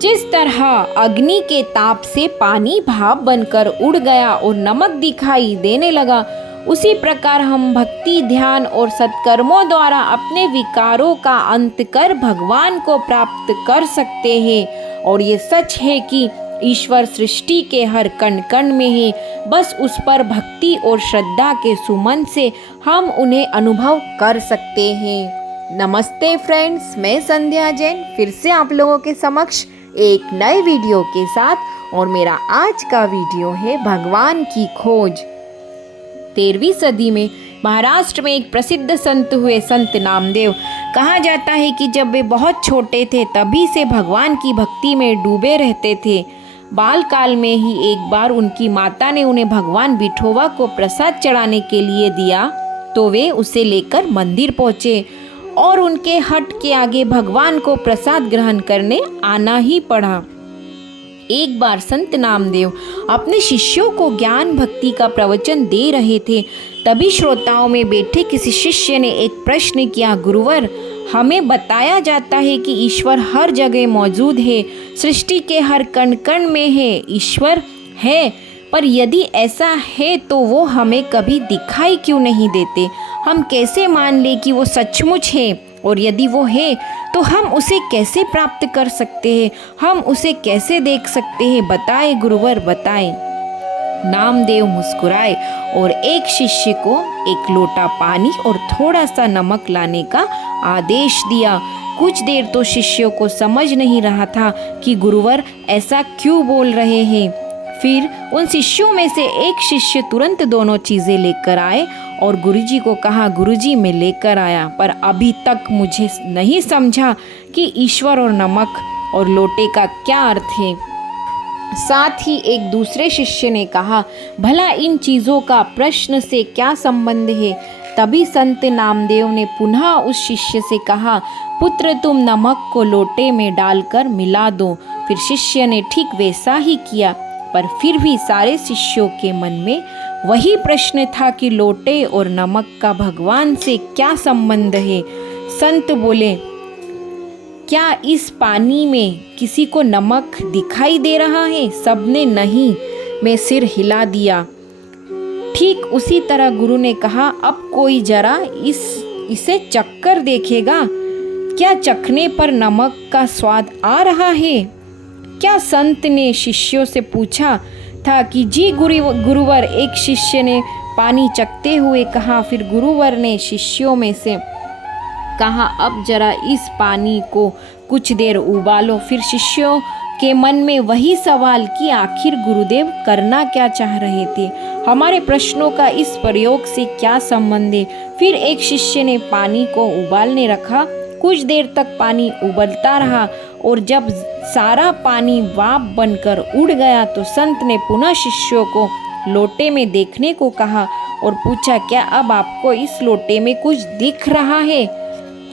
जिस तरह अग्नि के ताप से पानी भाप बनकर उड़ गया और नमक दिखाई देने लगा, उसी प्रकार हम भक्ति, ध्यान और सत्कर्मों द्वारा अपने विकारों का अंत कर भगवान को प्राप्त कर सकते हैं। और ये सच है कि ईश्वर सृष्टि के हर कण कण में है, बस उस पर भक्ति और श्रद्धा के सुमन से हम उन्हें अनुभव कर सकते हैं। नमस्ते फ्रेंड्स, मैं संध्या जैन फिर से आप लोगों के समक्ष एक नए वीडियो के साथ, और मेरा आज का वीडियो है भगवान की खोज। 13वीं सदी में महाराष्ट्र में एक प्रसिद्ध संत हुए संत नामदेव। कहा जाता है कि जब वे बहुत छोटे थे तभी से भगवान की भक्ति में डूबे रहते थे। बाल काल में ही एक बार उनकी माता ने उन्हें भगवान विठोबा को प्रसाद चढ़ाने के लिए दिया, तो वे उसे लेकर मंदिर पहुँचे और उनके हट के आगे भगवान को प्रसाद ग्रहण करने आना ही पड़ा। एक बार संत नामदेव अपने शिष्यों को ज्ञान भक्ति का प्रवचन दे रहे थे, तभी श्रोताओं में बैठे किसी शिष्य ने एक प्रश्न किया, गुरुवर, हमें बताया जाता है कि ईश्वर हर जगह मौजूद है, सृष्टि के हर कण कण में है, ईश्वर है, पर यदि ऐसा है तो वो हमें कभी दिखाई क्यों नहीं देते? हम कैसे मान लें कि वो सचमुच है? और यदि वो है तो हम उसे कैसे प्राप्त कर सकते हैं? हम उसे कैसे देख सकते हैं? बताए गुरुवर, बताए। नामदेव मुस्कुराए और एक शिष्य को एक लोटा पानी और थोड़ा सा नमक लाने का आदेश दिया। कुछ देर तो शिष्यों को समझ नहीं रहा था कि गुरुवर ऐसा क्यों बोल रहे हैं। फिर उन शिष्यों में से एक शिष्य तुरंत दोनों चीज़ें लेकर आए और गुरुजी को कहा, गुरुजी मैं लेकर आया, पर अभी तक मुझे नहीं समझा कि ईश्वर और नमक और लोटे का क्या अर्थ है। साथ ही एक दूसरे शिष्य ने कहा, भला इन चीज़ों का प्रश्न से क्या संबंध है? तभी संत नामदेव ने पुनः उस शिष्य से कहा, पुत्र तुम नमक को लोटे में डालकर मिला दो। फिर शिष्य ने ठीक वैसा ही किया, पर फिर भी सारे शिष्यों के मन में वही प्रश्न था कि लोटे और नमक का भगवान से क्या संबंध है। संत बोले, क्या इस पानी में किसी को नमक दिखाई दे रहा है? सबने नहीं में सिर हिला दिया। ठीक उसी तरह गुरु ने कहा, अब कोई जरा इसे चखकर देखेगा, क्या चखने पर नमक का स्वाद आ रहा है? क्या संत ने शिष्यों से पूछा था कि जी गुरुवर? एक शिष्य ने पानी चखते हुए कहा। फिर गुरुवर ने शिष्यों में से कहा, अब जरा इस पानी को कुछ देर उबालो। फिर शिष्यों के मन में वही सवाल कि आखिर गुरुदेव करना क्या चाह रहे थे? हमारे प्रश्नों का इस प्रयोग से क्या संबंध है? फिर एक शिष्य ने पानी को उबालने रखा। कुछ देर तक पानी उबलता रहा और जब सारा पानी वाप बनकर उड़ गया तो संत ने पुनः शिष्यों को लोटे में देखने को कहा और पूछा, क्या अब आपको इस लोटे में कुछ दिख रहा है?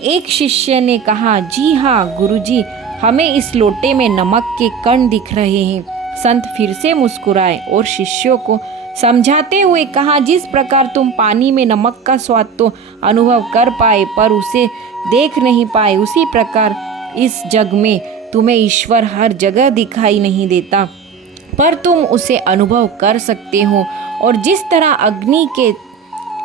एक शिष्य ने कहा, जी हाँ गुरुजी, हमें इस लोटे में नमक के कण दिख रहे हैं। संत फिर से मुस्कुराए और शिष्यों को समझाते हुए कहा, जिस प्रकार तुम पानी में नमक का स्वाद तो अनुभव कर पाए पर उसे देख नहीं पाए, उसी प्रकार इस जग में तुम्हें ईश्वर हर जगह दिखाई नहीं देता, पर तुम उसे अनुभव कर सकते हो। और जिस तरह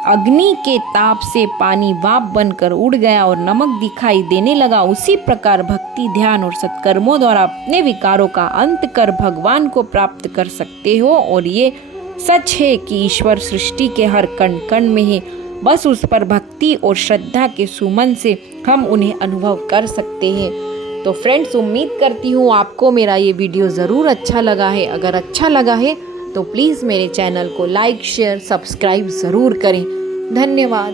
अग्नि के ताप से पानी वाप बनकर उड़ गया और नमक दिखाई देने लगा, उसी प्रकार भक्ति, ध्यान और सत्कर्मों द्वारा अपने विकारों का अंत कर भगवान को प्राप्त कर सकते हो। और ये सच है कि ईश्वर सृष्टि के हर कण कण में है, बस उस पर भक्ति और श्रद्धा के सुमन से हम उन्हें अनुभव कर सकते हैं। तो फ्रेंड्स, उम्मीद करती हूँ आपको मेरा ये वीडियो ज़रूर अच्छा लगा है। अगर अच्छा लगा है तो प्लीज़ मेरे चैनल को लाइक, शेयर, सब्सक्राइब ज़रूर करें। धन्यवाद।